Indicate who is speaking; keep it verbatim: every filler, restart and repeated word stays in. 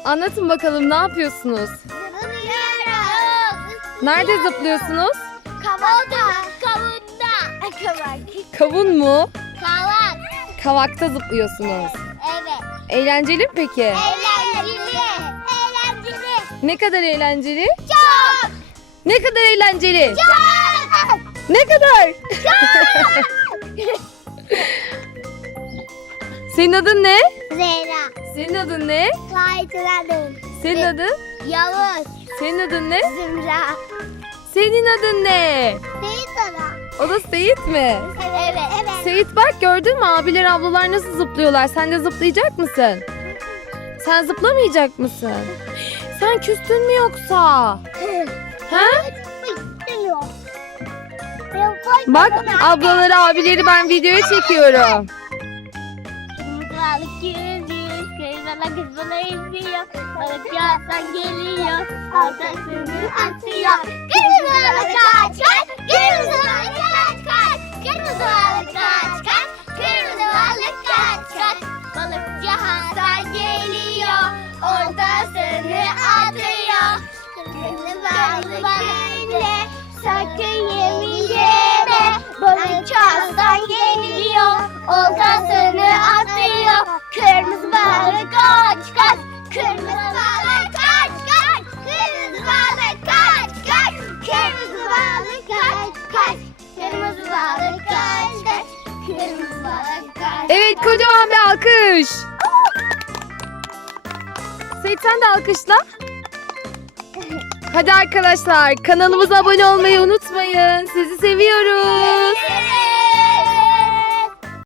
Speaker 1: Anlatın bakalım, ne yapıyorsunuz?
Speaker 2: Zıplıyoruz.
Speaker 1: Nerede zıplıyorsunuz?
Speaker 2: Kavakta. Kavunda. Kavak.
Speaker 1: Kavun mu?
Speaker 2: Kavak.
Speaker 1: Kavakta zıplıyorsunuz.
Speaker 2: Evet.
Speaker 1: Eğlenceli mi peki?
Speaker 2: Eğlenceli. Eğlenceli.
Speaker 1: Ne kadar eğlenceli?
Speaker 2: Çok.
Speaker 1: Ne kadar eğlenceli?
Speaker 2: Çok.
Speaker 1: Ne kadar? Senin adın ne?
Speaker 2: Zehra.
Speaker 1: Senin adın ne?
Speaker 2: Kaytıradım.
Speaker 1: Senin adın?
Speaker 2: Yavuz.
Speaker 1: Senin adın ne?
Speaker 2: Zümra.
Speaker 1: Senin adın ne?
Speaker 2: Seyit Ana.
Speaker 1: O da Seyit mi?
Speaker 2: Evet. Evet.
Speaker 1: Seyit bak, gördün mü abiler ablalar nasıl zıplıyorlar? Sen de zıplayacak mısın? Sen zıplamayacak mısın? Sen küstün mü yoksa? Ha?
Speaker 2: İstemiyorum.
Speaker 1: Bak, ablaları abileri ben videoya çekiyorum.
Speaker 2: Balık yüzüyor, köy bana kız bana izliyor. Balık yağsan geliyor, ortasını atıyor. Kırmızı balık kaç kaç, kırmızı balık kaç kaç. Kırmızı balık kaç kaç, kırmızı balık kaç kaç. Balıkçı Hasan geliyor, ortasını atıyor. Kırmızı balık öyle, sakın yemin yeme. Balıkçı Hasan geliyor, oltasını atıyor. Kırmızı balık kaç kaç, kırmızı balık kaç kaç, kırmızı balık kaç kaç, kırmızı balık kaç kaç, kırmızı balık kaç kaç, kırmızı balık kaç.
Speaker 1: Evet, kocaman bir alkış. Seyit sen de alkışla. Hadi arkadaşlar, kanalımıza abone olmayı unutmayın. Sizi seviyoruz.